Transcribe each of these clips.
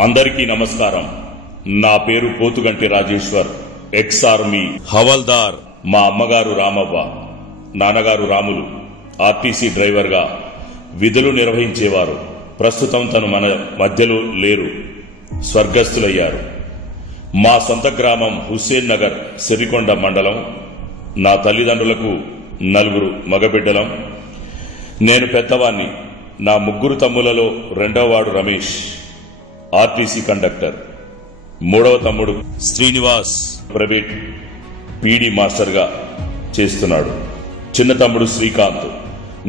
అందరికీ నమస్కారం. నా పేరు పోతుగంటి రాజేశ్వర్, ఎక్స్ ఆర్మీ హవల్దార్. మా అమ్మగారు రామవ్వ, నాన్నగారు రాములు ఆర్టీసీ డ్రైవర్గా విధులు నిర్వహించేవారు. ప్రస్తుతం తను మన మధ్యలో లేరు, స్వర్గస్థులయ్యారు. మా సొంత గ్రామం హుస్సేన్ నగర్, సిరికొండ మండలం. నా తల్లిదండ్రులకు 4 మగబిడ్డలం. నేను పెద్దవాణ్ణి. నా 3 తమ్ములలో రెండవవాడు రమేష్, ఆర్టీసీ కండక్టర్. 3వ తమ్ముడు శ్రీనివాస్, ప్రైవేట్ పీడీ మాస్టర్గా చేస్తున్నాడు. చిన్న తమ్ముడు శ్రీకాంత్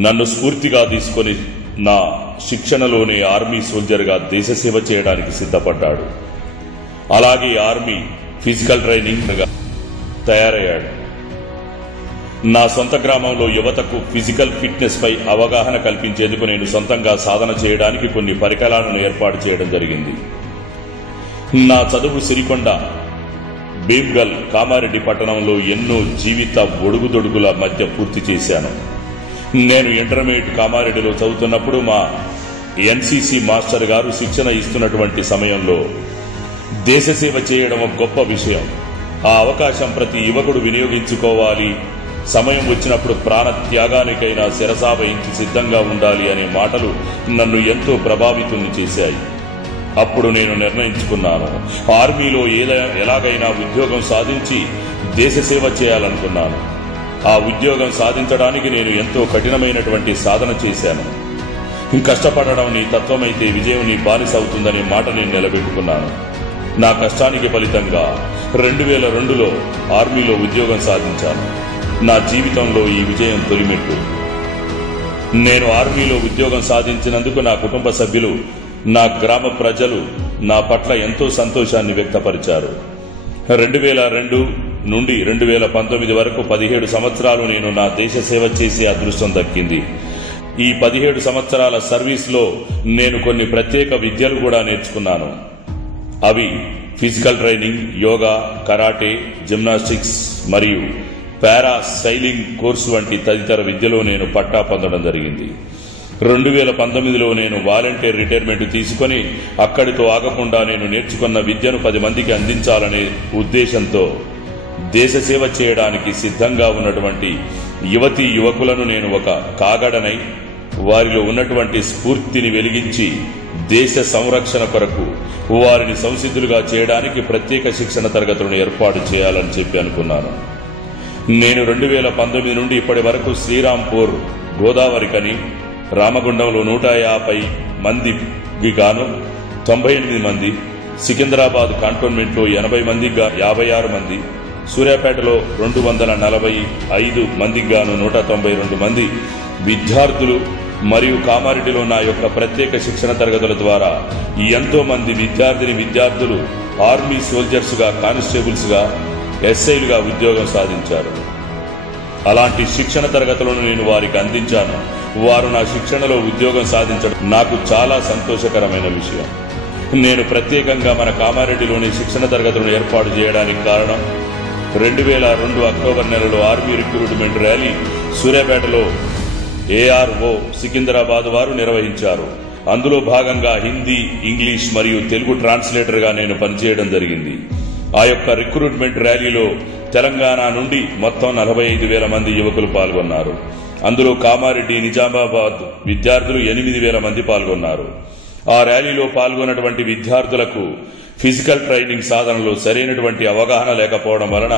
నన్ను స్ఫూర్తిగా తీసుకొని నా శిక్షణలోనే ఆర్మీ సోల్జర్గా దేశసేవ చేయడానికి సిద్ధపడ్డాడు. అలాగే ఆర్మీ ఫిజికల్ ట్రైనింగ్గా తయారయ్యాడు. నా సొంత గ్రామంలో యువతకు ఫిజికల్ ఫిట్నెస్ పై అవగాహన కల్పించేందుకు నేను సొంతంగా సాధన చేయడానికి కొన్ని పరికరాలను ఏర్పాటు చేయడం జరిగింది. నా చదువు సిరికొండ, భీమ్గల్, కామారెడ్డి పట్టణంలో ఎన్నో జీవిత ఒడుగుదొడుగుల మధ్య పూర్తి చేశాను. నేను ఇంటర్మీడియట్ కామారెడ్డిలో చదువుతున్నప్పుడు మా ఎన్సీసీ మాస్టర్ గారు శిక్షణ ఇస్తున్నటువంటి సమయంలో దేశసేవ చేయడం ఒక గొప్ప విషయం. ఆ అవకాశం ప్రతి యువకుడు వినియోగించుకోవాలి. సమయం వచ్చినప్పుడు ప్రాణ త్యాగానికైనా శిరసా వహించి సిద్ధంగా ఉండాలి అనే మాటలు నన్ను ఎంతో ప్రభావితుల్ని చేశాయి. అప్పుడు నేను నిర్ణయించుకున్నాను, ఆర్మీలో ఎలాగైనా ఉద్యోగం సాధించి దేశసేవ చేయాలనుకున్నాను. ఆ ఉద్యోగం సాధించడానికి నేను ఎంతో కఠినమైనటువంటి సాధన చేశాను. కష్టపడడం నీ తత్వమైతే విజయం నీ బానిస అవుతుందనే మాట నేను నిలబెట్టుకున్నాను. నా కష్టానికి ఫలితంగా 2002లో ఆర్మీలో ఉద్యోగం సాధించాను. నా జీవితంలో ఈ విజయం తొలిమెట్టు. నేను ఆర్మీలో ఉద్యోగం సాధించినందుకు నా కుటుంబ సభ్యులు, నా గ్రామ ప్రజలు నా పట్ల ఎంతో సంతోషాన్ని వ్యక్తపరిచారు. 2002 నుండి 2019 వరకు 17 సంవత్సరాలు నేను నా దేశ సేవ చేసే అదృష్టం దక్కింది. ఈ 17 సంవత్సరాల సర్వీస్లో నేను కొన్ని ప్రత్యేక విద్యలు కూడా నేర్చుకున్నాను. అవి physical training, yoga, karate, gymnastics మరియు పారా సైలింగ్ కోర్సు వంటి తదితర విద్యలో నేను పట్టా పొందడం జరిగింది. 2019లో నేను వాలంటీర్ రిటైర్మెంట్ తీసుకుని అక్కడితో ఆగకుండా నేను నేర్చుకున్న విద్యను 10 మందికి అందించాలనే ఉద్దేశంతో దేశసేవ చేయడానికి సిద్ధంగా ఉన్నటువంటి యువతీ యువకులను నేను ఒక కాగడనై వారిలో ఉన్నటువంటి స్ఫూర్తిని వెలిగించి దేశ సంరక్షణ కొరకు వారిని సంసిద్ధులుగా చేయడానికి ప్రత్యేక శిక్షణ తరగతులను ఏర్పాటు చేయాలని చెప్పి అనుకున్నాను. నేను 2019 నుండి ఇప్పటి వరకు శ్రీరాంపూర్, గోదావరికని, రామగుండంలో 150 మందికి గాను 98 మంది, సికింద్రాబాద్ కంటోన్మెంట్లో 80 మందికి 56 మంది, సూర్యాపేటలో 245 మందికి గాను 192 మంది విద్యార్థులు మరియు కామారెడ్డిలో నా యొక్క ప్రత్యేక శిక్షణ తరగతుల ద్వారా ఎంతో మంది విద్యార్థులు ఆర్మీ సోల్జర్స్ గా, కానిస్టేబుల్స్ గా, ఎస్ఐలుగా ఉద్యోగం సాధించారు. అలాంటి శిక్షణ తరగతులను నేను వారికి అందించాను. వారు నా శిక్షణలో ఉద్యోగం సాధించడం నాకు చాలా సంతోషకరమైన విషయం. నేను ప్రత్యేకంగా మన కామారెడ్డిలోని శిక్షణ తరగతులను ఏర్పాటు చేయడానికి కారణం 2002 అక్టోబర్ నెలలో ఆర్మీ రిక్రూట్మెంట్ ర్యాలీ సూర్యాపేటలో ఏఆర్ఓ సికింద్రాబాద్ వారు నిర్వహించారు. అందులో భాగంగా హిందీ, ఇంగ్లీష్ మరియు తెలుగు ట్రాన్స్లేటర్గా నేను పనిచేయడం జరిగింది. ఆ యొక్క రిక్రూట్మెంట్ ర్యాలీలో తెలంగాణ నుండి మొత్తం 45,000 మంది యువకులు పాల్గొన్నారు. అందులో కామారెడ్డి, నిజామాబాద్ విద్యార్థులు 8,000 మంది పాల్గొన్నారు. ఆ ర్యాలీలో పాల్గొన్నటువంటి విద్యార్థులకు ఫిజికల్ ట్రైనింగ్ సాధనలో సరైనటువంటి అవగాహన లేకపోవడం వలన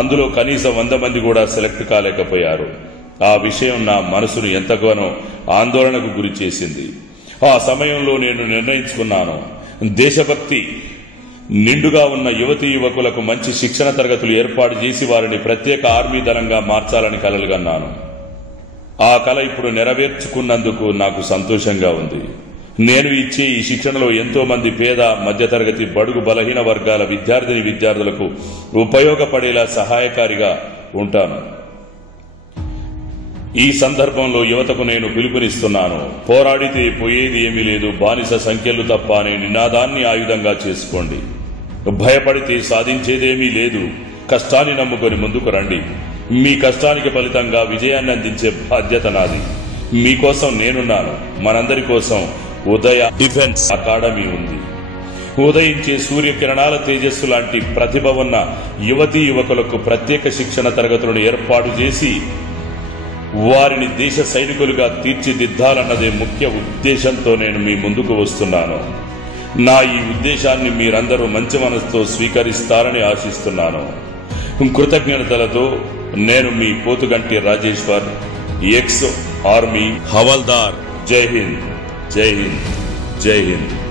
అందులో కనీసం 100 మంది కూడా సెలెక్ట్ కాలేకపోయారు. ఆ విషయం నా మనసును ఎంతగానో ఆందోళనకు గురి చేసింది. ఆ సమయంలో నేను నిర్ణయించుకున్నాను, దేశభక్తి నిండుగా ఉన్న యువతీ యువకులకు మంచి శిక్షణ తరగతులు ఏర్పాటు చేసి వారిని ప్రత్యేక ఆర్మీ దళంగా మార్చాలని కలలుగన్నాను. ఆ కల ఇప్పుడు నెరవేర్చుకున్నందుకు నాకు సంతోషంగా ఉంది. నేను ఇచ్చే ఈ శిక్షణలో ఎంతో మంది పేద, మధ్యతరగతి, బడుగు బలహీన వర్గాల విద్యార్థులకు ఉపయోగపడేలా సహాయకారిగా ఉంటాను. ఈ సందర్భంలో యువతకు నేను పిలుపునిస్తున్నాను, పోరాడితే పోయేది ఏమీ లేదు, బానిస సంఖ్యలు తప్ప అనే నినాదాన్ని ఆయుధంగా చేసుకోండి. భయపడితే సాధించేదేమీ లేదు, కష్టాన్ని నమ్ముకొని ముందుకు రండి. మీ కష్టానికి ఫలితంగా విజయాన్ని అందించే బాధ్యత నాది. మీకోసం నేనున్నాను. మనందరి కోసం ఉదయ డిఫెన్స్ అకాడమీ ఉంది. ఉదయించే సూర్యకిరణాల తేజస్సు లాంటి ప్రతిభ ఉన్న యువతీ యువకులకు ప్రత్యేక శిక్షణ తరగతులను ఏర్పాటు చేసి వారిని దేశ సైనికులుగా తీర్చిదిద్దాలన్నదే ముఖ్య ఉద్దేశంతో నేను మీ ముందుకు వస్తున్నాను. నా ఈ ఉద్దేశాన్ని మీరందరూ మంచి మనసుతో స్వీకరిస్తారని ఆశిస్తున్నాను. కృతజ్ఞతలతో నేను మీ పోతుగంటి రాజేశ్వర్, ఎక్స్ ఆర్మీ హవల్దార్. జై హింద్, జై హింద్, జై హింద్.